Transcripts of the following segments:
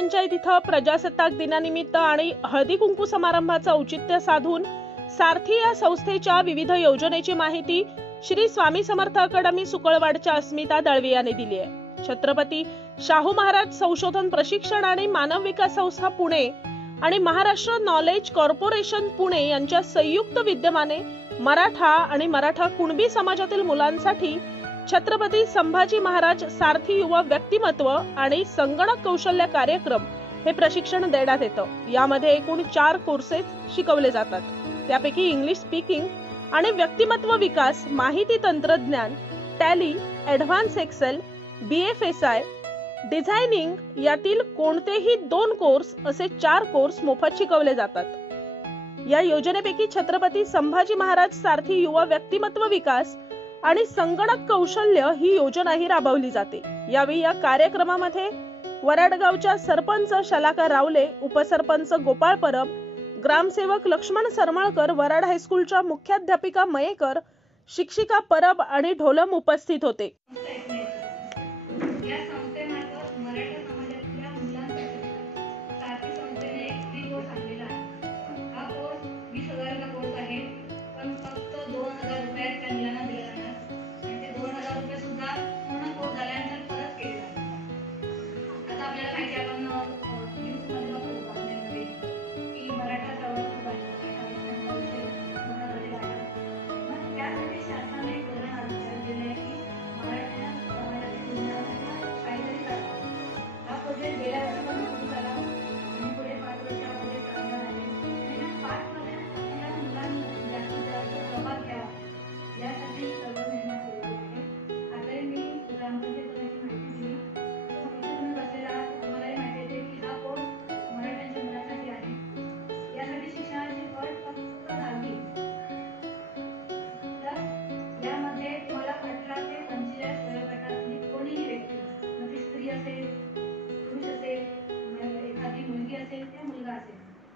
ग्रामपंचायत इथं प्रजासत्ताक दिनानिमित्त आणि हळदी कुंकू समारंभाचं औचित्य साधून सारथी या संस्थेच्या विविध योजनेची माहिती श्री स्वामी समर्थ अकादमी सुकळवाडच्या अस्मिता दळवी यांनी दिली आहे। छत्रपती शाहू महाराज संशोधन प्रशिक्षण आणि मानव विकास संस्था पुणे आणि महाराष्ट्र नॉलेज कॉर्पोरेशन पुणे यांच्या संयुक्त विद्यमाने मराठा आणि मराठा कुणबी समाजातील मुलांसाठी छत्रपती संभाजी महाराज सारथी युवा व्यक्तिमत्व आणि संगणक कौशल्य कार्यक्रम हे प्रशिक्षण देण्यात येतं। यामध्ये एकूण 4 कोर्सेस शिकवले जातात। त्यापैकी इंग्लिश स्पीकिंग आणि व्यक्तिमत्व विकास, माहिती तंत्रज्ञान, Tally, advance Excel, BFSI, designing यातील कोणतेही 2 कोर्स असे 4 कोर्स मोफत शिकवले जातात। या योजनेपैकी छत्रपती संभाजी महाराज सारथी युवा व्यक्तिमत्व विकास आणि संगणक कौशल्य ही योजनाही राबवली जाते। यावेळी या कार्यक्रमामध्ये वराडगावच्या सरपंच शलाका रावले, उपसरपंच गोपाळ परब, ग्रामसेवक लक्ष्मण सरमळकर, वराड हायस्कूलच्या मुख्याध्यापिका मयेकर, शिक्षिका परब आणि ढोलम उपस्थित होते।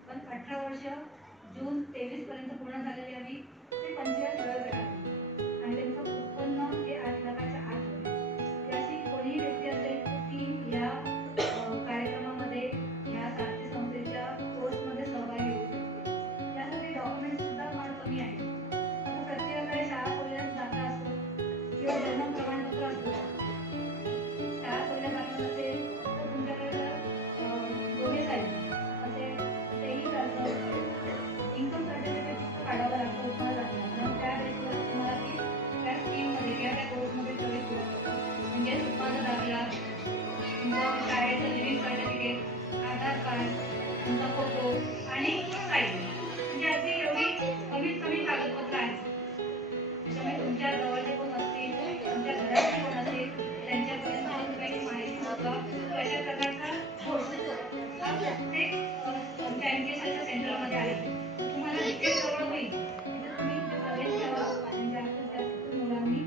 पण 18 वर्ष जून 23 पर्यंत पूर्ण झालेले आम्ही ते 45 वयोगटात आणि त्यांचं उत्पन्न हे 8 लाखाच्या आत होते। त्याची कोणीही व्यक्ती असेल तर ती या कार्यक्रमामध्ये या सारथी संस्थेच्या कोर्समध्ये सहभागी होऊ शकते। त्यासाठी डॉक्युमेंट सुद्धा फार कमी आहे। आता प्रत्येकाकडे शाळा सोडल्याचा दाखला असतो किंवा जन्म प्रमाणपत्र असतो। शाळा सोडल्या दाखला नसेल तर तुमच्याकडे डोमेसाईल इन्कम सर्टिफिकेट काढावं लागतं उत्पन्न दाखला। त्या बेसवर तुम्हाला ती त्या स्कीममध्ये किंवा त्या कोर्समध्ये प्रवेश दिला जातो। म्हणजे उत्पन्न दाखला, तुमचा शाळेचं लिव्हिंग सर्टिफिकेट, आधार कार्ड, तुमचा फोटो आणि साईन, म्हणजे अगदी एवढी कमीत कमी कागदपत्र आहेत। त्याच्यामुळे तुमच्या जवळचे कोण असतील, तुमच्या घरातले कोण असतील त्यांच्यापर्यंत काही माहिती होतं अशा प्रकारचा कोर्स हा प्रत्येक तुमच्या MTSच्या सेंटरमध्ये आहे। तुम्हाला जिथे जवळ होईल तिथे तुम्ही प्रवेश घ्यावा आणि जास्तीत जास्त मुलांनी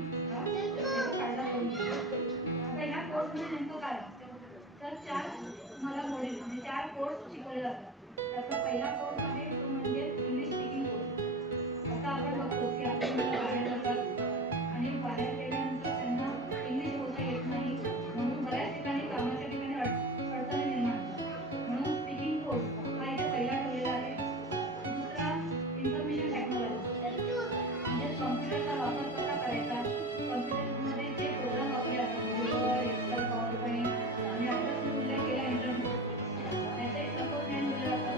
त्याचा फायदा करून घ्यावा। आता ह्या कोर्समध्ये नेमकं काय तर 4 तुम्हाला मॉड्यूल म्हणजे 4 कोर्स शिकवले जातात। त्याचा पहिला कोर्स आहे तो म्हणजे इंग्लिश स्पीकिंग कोर्स। आता आपण बघतो की आपण मुलं बाहेर जातात आणि बाहेर गेल्यानंतर त्यांना इंग्लिश बोलता येत नाही, म्हणून बऱ्याच ठिकाणी कामाच्या ठिकाणी अडचणी निर्माण होतात। म्हणून स्पीकिंग कोर्स हा इथे पहिला ठेवलेला आहे। दुसरा इन्फॉर्मेशन टेक्नॉलॉजी म्हणजे कॉम्प्युटरचा वापर कसा करायचा, कॉम्प्युटरमध्ये जे प्रोग्राम वापरले जातात वर्ड, एक्सेल, पॉवरपॉइंट आणि आपल्याला उल्लेख केला इंटरनेट याचे सखोल ज्ञान दिलं जातं।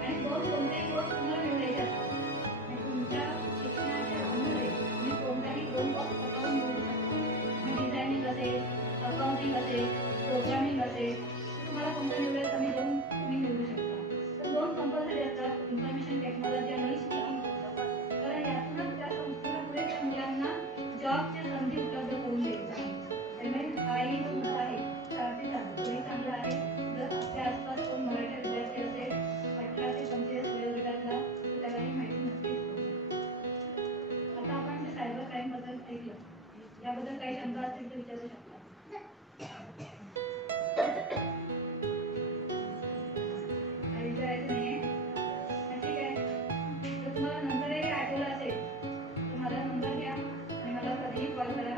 आणि कोणतेही कोर्स तुम्हाला निवडायचे असतात। तुमच्या शिक्षणाच्या अनुसार तुम्ही कोणताही 2 कोर्स स्वतःहून निवडू शकता। डिझायनिंग असेल, अकाउंटिंग असेल, प्रोग्रामिंग असेल, तुम्हाला कोणता निवडायचं आणि 2 तुम्ही निवडू शकता। तर 2 कंपल्सरी असतात, इन्फॉर्मेशन टेक्नॉलॉजी आणि स्पीकिंग। कारण यातूनच त्या संस्थेला पुढे त्या मुलांना जॉबची संधी उपलब्ध करून द्यायची आहे। त्यामुळे हाही जो मुद्दा आहे सारथीचा तोही चांगला आहे। जर आपल्या आसपास कोण मराठी विद्यार्थी असेल 18 ते 45 वयोगटातला तर त्यालाही माहिती नक्कीच होईल। आता आपण जे सायबर क्राईम बद्दल ऐकलं याबद्दल काही शंका असतील तर विचारू शकता। विचारायचं नाहीये ठीक आहे। तर तुम्हाला नंबर आठवला असेल तर मला नंबर घ्या आणि मला कधीही कॉल करा।